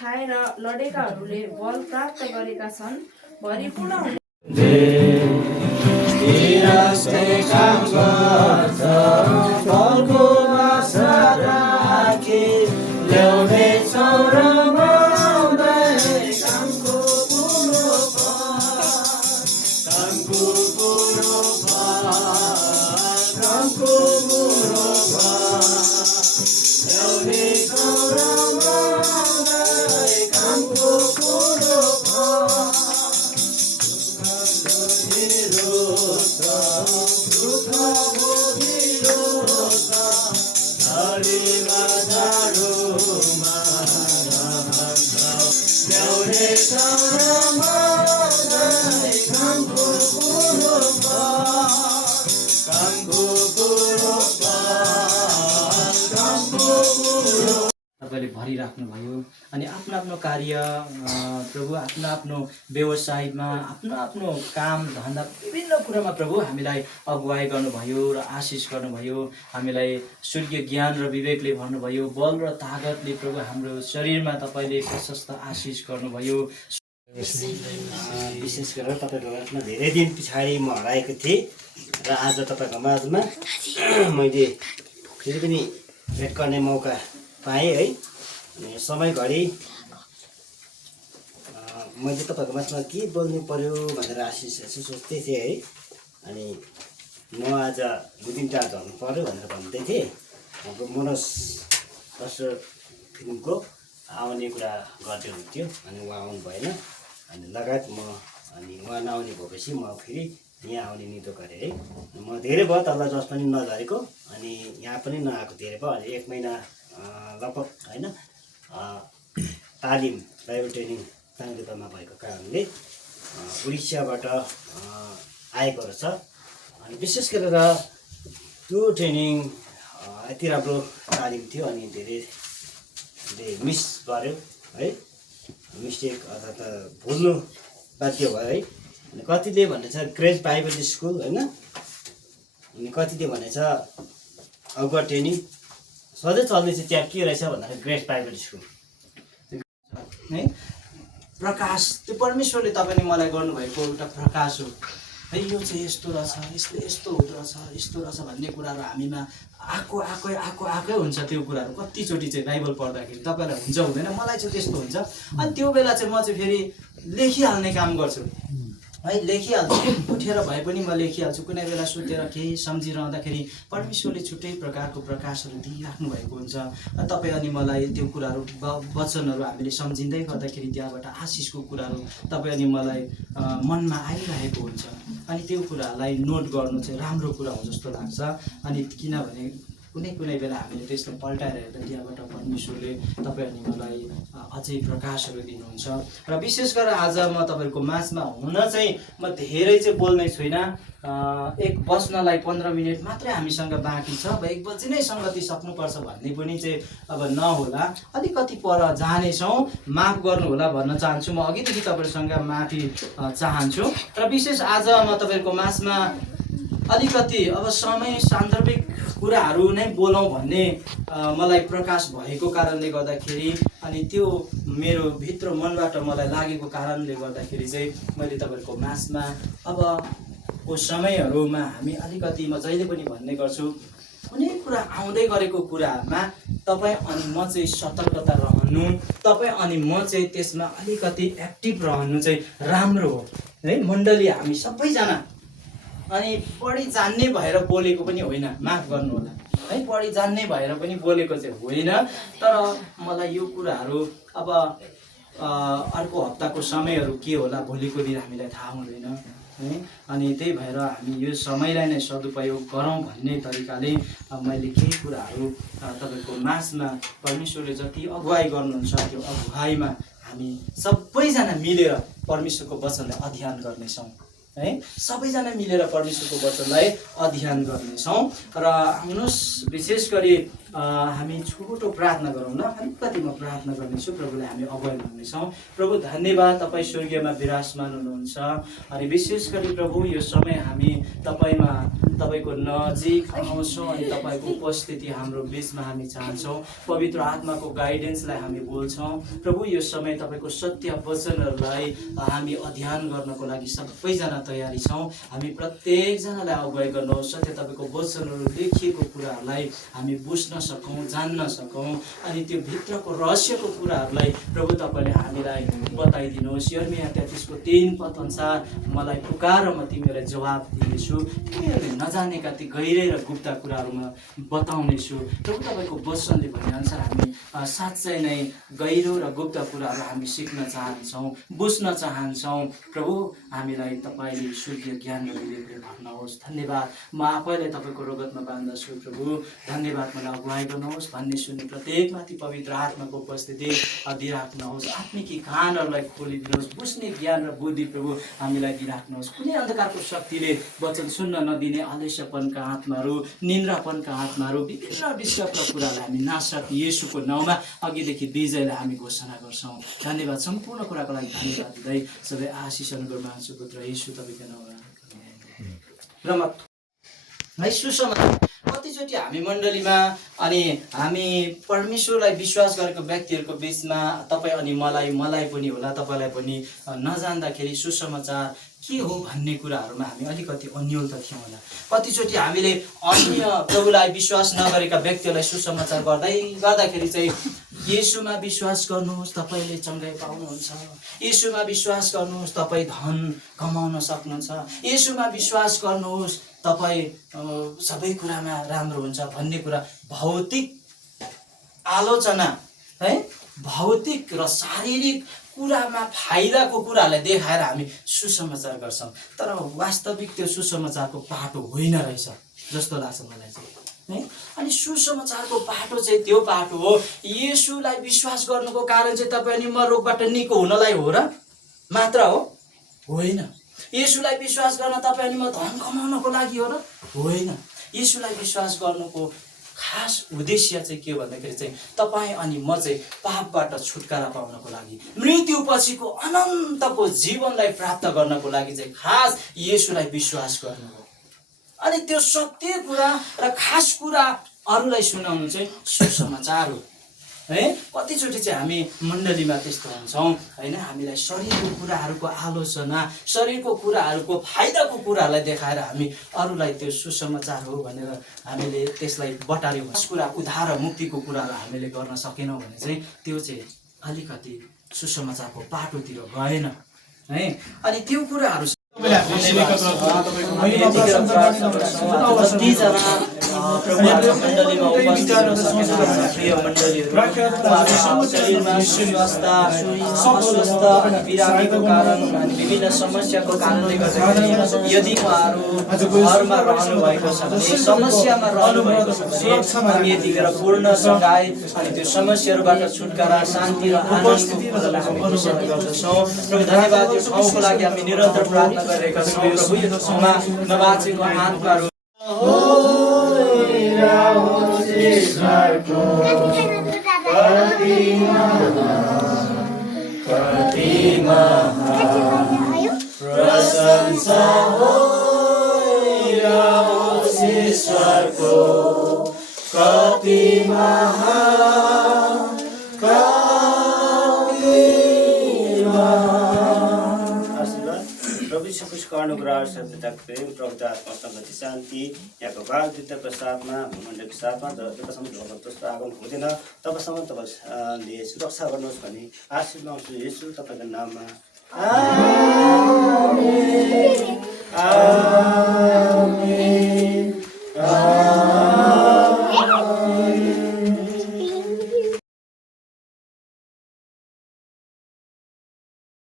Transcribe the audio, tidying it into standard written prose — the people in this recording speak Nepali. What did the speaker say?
खाएर लडेकाहरूले बल प्राप्त गरेका छन् भरिपूर्ण तपाईले भरिराख्नुभयो अनि आफ्नो आफ्नो कार्य प्रभु आफ्नो आफ्नो व्यवसायमा आफ्नो आफ्नो काम धन्दा विभिन्न कुरामा प्रभु हामीलाई अगुवाई गर्नुभयो र आशिष गर्नुभयो हामीलाई स्वर्गीय ज्ञान र विवेकले भर्नुभयो बल र तागतले प्रभु हाम्रो शरीरमा तपाईले प्रशस्त आशिष गर्नुभयो विशेष गरेर तपाईँको माझमा धेरै दिन पछाडि म हराएको थिएँ र आज तपाईँको माझमा मैले फेरि पनि भेट गर्ने मौका पाएँ है अनि समय घडी मैले तपाईँको माझमा के बोल्नु पर्यो भनेर आशिष यसो सोच्दै थिएँ है अनि म आज गुदिनटार झर्नु पर्यो भनेर भन्दै थिएँ हाम्रो मनोज पास्टर फिल्मको आउने कुरा गर्दै हुन्थ्यो अनि उहाँ आउनु भएन अनि लगायत म अनि उहाँ नआउने भएपछि म फेरि यहाँ आउने नितो गरेँ है म धेरै भयो तल जस पनि नझरेको अनि यहाँ पनि नआएको धेरै भयो अनि 1 महिना लगभग होइन तालिम बाइबल ट्रेनिङ साङ्गेतामा भएको कारणले उडिसाबाट आएको रहेछ अनि विशेष गरेर त्यो ट्रेनिङ यति राम्रो तालिम थियो अनि धेरैले मिस गर्यो है मिस्टेक अर्थात् भुल्नु बाध्य भयो है अनि कतिले भनेछ ग्रेस बाइबल स्कुल होइन अनि कतिले भनेछ अगुवा ट्रेनिङ सधैँ चल्दैछ त्यहाँ के रहेछ भन्दाखेरि ग्रेस बाइबल स्कुल है प्रकाश त्यो परमेश्वरले तपाईँले मलाई गर्नुभएको एउटा प्रकाश हो है यो चाहिँ यस्तो रहेछ यसले यस्तो हुँदो रहेछ यस्तो रहेछ भन्ने कुराहरू हामीमा आएकै हुन्छ त्यो कुराहरू कतिचोटि चाहिँ बाइबल पढ्दाखेरि तपाईँलाई हुन्छ हुँदैन मलाई चाहिँ त्यस्तो हुन्छ अनि त्यो बेला चाहिँ म चाहिँ फेरि लेखिहाल्ने काम गर्छु है लेखिहाल्छु उठेर भए पनि म लेखिहाल्छु कुनै बेला सुतेर केही सम्झिरहँदाखेरि परमेश्वरले छुट्टै प्रकारको प्रकाशहरू दिइराख्नु भएको हुन्छ तपाईँ अनि मलाई त्यो कुराहरू वचनहरू हामीले सम्झिँदै गर्दाखेरि त्यहाँबाट आशिषको कुराहरू तपाईँ अनि मलाई मनमा आइरहेको हुन्छ अनि त्यो कुराहरूलाई नोट गर्नु चाहिँ राम्रो कुरा हो जस्तो लाग्छ अनि किनभने कुनै बेला हामीले त्यसलाई पल्टाएर हेर्दा त्यहाँबाट परमेश्वरले तपाईँ अनि मलाई अझै प्रकाशहरू दिनुहुन्छ र विशेष गरेर आज म तपाईँहरूको माझमा हुन चाहिँ म धेरै चाहिँ बोल्ने छुइनँ एक बस्नलाई 15 मिनट मात्रै हामीसँग बाँकी छ अब 1 बजी नै सङ्गति सक्नुपर्छ भन्ने पनि चाहिँ अब नहोला अलिकति पर जानेछौँ माफ गर्नुहोला भन्न चाहन्छु म अघिदेखि तपाईँहरूसँग माफी चाहन्छु र विशेष आज म तपाईँहरूको माझमा अलिकति अब समय सान्दर्भिक कुराहरू नै बोलौँ भन्ने मलाई प्रकाश भएको कारणले गर्दाखेरि अनि त्यो मेरो भित्र मनबाट मलाई लागेको कारणले गर्दाखेरि चाहिँ मैले तपाईँहरूको माझमा अबको समयहरूमा हामी अलिकति म जहिले पनि भन्ने गर्छु कुनै कुरा आउँदै गरेको कुरामा तपाईँ अनि म चाहिँ सतर्कता रहनु तपाईँ अनि म चाहिँ त्यसमा अलिकति एक्टिभ रहनु चाहिँ राम्रो हो है मण्डली हामी सबैजना अनि बढी जान्ने भएर बोलेको पनि होइन माफ गर्नु होला है बढी जान्ने भएर पनि बोलेको चाहिँ होइन तर मलाई यो कुराहरू अब अर्को हप्ताको समयहरू के होला भोलिको दिन हामीलाई थाहा हुँदैन है। अनि त्यही भएर हामी यो समयलाई नै सदुपयोग गरौँ भन्ने तरिकाले मैले केही कुराहरू तपाईँको माझमा परमेश्वरले जति अगुवाई गर्नुहुन्छ त्यो अगुवाईमा हामी सबैजना मिलेर परमेश्वरको वचनलाई अध्ययन गर्नेछौँ है। सबैजना मिलेर परमेश्वरको वचनलाई अध्ययन गर्नेछौँ र आउनुहोस् विशेष गरी हामी छोटो प्रार्थना गरौँ न। अलिकति म प्रार्थना गर्नेछु, प्रभुले हामी अगुवाई माग्नेछौँ। प्रभु धन्यवाद, तपाईँ स्वर्गीयमा विराजमान हुनुहुन्छ अनि विशेष गरी प्रभु यो समय हामी तपाईँमा तपाईँको नजिक आउँछौँ अनि तपाईँको उपस्थिति हाम्रो बिचमा हामी चाहन्छौँ। पवित्र आत्माको गाइडेन्सलाई हामी बोल्छौँ। प्रभु यो समय तपाईँको सत्य वचनहरूलाई हामी अध्ययन गर्नको लागि सबैजना तयारी छौँ। हामी प्रत्येकजनालाई अगुवाई गर्नुहोस्, सत्य तपाईँको वचनहरू लेखिएको कुराहरूलाई हामी बुझ्न सकौँ, जान्न सकौँ अनि त्यो भित्रको रहस्यको कुराहरूलाई प्रभु तपाईँले हामीलाई बताइदिनुहोस्। यर्मिया 33:3 पद अनुसार मलाई पुकार म तिमीलाई जवाब दिनेछु, तिमीहरूले नजानेका ती गहिरै र गुप्त कुराहरू म बताउनेछु। प्रभु तपाईँको वचनले भनेअनुसार हामी साँच्चै नै गहिरो र गुप्त कुराहरू हामी सिक्न चाहन्छौँ, बुझ्न चाहन्छौँ। प्रभु हामीलाई तपाईँले स्वर्गीय ज्ञान र विवेकले भर्नुहोस्। धन्यवाद, म आफैलाई तपाईँको रगतमा बाँध्दछु प्रभु। धन्यवाद, मलाई अगुवाई गर्नुहोस्। भन्ने सुन्ने प्रत्येकमाथि पवित्र आत्माको उपस्थिति दिइराख्नुहोस्। आत्मिकी कानहरूलाई खोलिदिनुहोस्, बुझ्ने ज्ञान र बुद्धि प्रभु हामीलाई दिइराख्नुहोस्। कुनै अन्धकारको शक्तिले वचन सुन्न नदिने आलस्यपनका आत्माहरू, निन्द्रापनका आत्माहरू, विभिन्न विश्वका कुरालाई हामी नासक येशूको नाउँमा अघिदेखि विजयलाई हामी घोषणा गर्छौँ। धन्यवाद, सम्पूर्ण कुराको लागि धन्यवाद दिँदै सबै आशिष अनुग्रह माग्छु पुत्र येशू तपाईँको नाउँमा। र म है सुसमाचार कतिचोटि हामी मण्डलीमा अनि हामी परमेश्वरलाई विश्वास गरेको व्यक्तिहरूको बिचमा तपाईँ अनि मलाई पनि होला, तपाईँलाई पनि नजान्दाखेरि सुसमाचार के हो भन्ने कुराहरूमा हामी अलिकति अन्यल त थियौँ होला। कतिचोटि हामीले अन्य प्रभुलाई विश्वास नगरेका व्यक्तिहरूलाई सुसमाचार गर्दाखेरि चाहिँ येशूमा विश्वास गर्नुहोस् तपाईँले चङ्गाइ पाउनुहुन्छ, येशूमा विश्वास गर्नुहोस् तपाईँ धन कमाउन सक्नुहुन्छ, येशूमा विश्वास गर्नुहोस् तपाईँ सबै कुरामा राम्रो हुन्छ भन्ने कुरा भौतिक आलोचना है, भौतिक र शारीरिक कुरामा फाइदाको कुरालाई देखाएर हामी सुसमाचार गर्छौँ। तर वास्तविक त्यो सुसमाचारको बाटो होइन रहेछ जस्तो लाग्छ मलाई चाहिँ है। अनि सुसमाचारको बाटो चाहिँ त्यो बाटो हो, येशूलाई विश्वास गर्नुको कारण चाहिँ तपाईँ अनि म रोगबाट निको हुनलाई हो र मात्र हो? होइन। येशूलाई विश्वास गर्न तपाईँ अनि म धन कमाउनको लागि हो र? होइन। येशूलाई विश्वास गर्नुको खास उद्देश्य चाहिँ के हो भन्दाखेरि चाहिँ तपाईँ अनि म चाहिँ पापबाट छुटकारा पाउनको लागि, मृत्यु पछिको अनन्तको जीवनलाई प्राप्त गर्नको लागि चाहिँ खास येशूलाई विश्वास गर्नु हो। अनि त्यो सत्य कुरा र खास कुरा अरूलाई सुनाउनु चाहिँ सुसमाचार हो है। कतिचोटि चाहिँ हामी मण्डलीमा त्यस्तो हुन्छौँ होइन, हामीलाई शरीरको कुराहरूको आलोचना, शरीरको कुराहरूको फाइदाको कुराहरूलाई देखाएर हामी अरूलाई त्यो सुसमाचार हो भनेर हामीले त्यसलाई बटार्यौँ। यस कुरा उद्धार र मुक्तिको कुराहरू हामीले गर्न सकेनौँ भने चाहिँ त्यो चाहिँ अलिकति सुसमाचारको बाटोतिर गएन है। अनि त्यो कुराहरू मण्डलीमा प्रिय मण्डलीहरू शरीरमा अस्वस्थता, अस्वस्थ अनि बिरामीको कारण अनि विभिन्न समस्याको कारणले गर्दाखेरि यदि उहाँहरू घरमा रहनु भएको छ भने, समस्यामा रहनु भएको छ भने हामी यतिखेर पूर्ण सघाइ अनि त्यो समस्याहरूबाट छुटकारा, शान्ति र आनन्दको घोषणा गर्दछौँ। प्रभु धन्यवाद, यो ठाउँको लागि हामी निरन्तर प्रार्थना गरिरहेका छौँ। प्रभु यो ठाउँमा नबाचेको आत्माहरू प्रशंसा होइरहोस् ईश्वरको, कति महान, कति महान। प्रभु यीशु ख्रीष्टको अनुग्रह, सत्यता, प्रेम, प्रभुता आत्मा संगति, शान्ति यहाँको बागदूतको साथमा, मण्डलीको साथमा जबसम्म भगवतको आगमन हुँदैन तबसम्म तपाईँले सुरक्षा गर्नुहोस् भन्ने आशीर्वाद माग्छु येशू तपाईँको नाममा।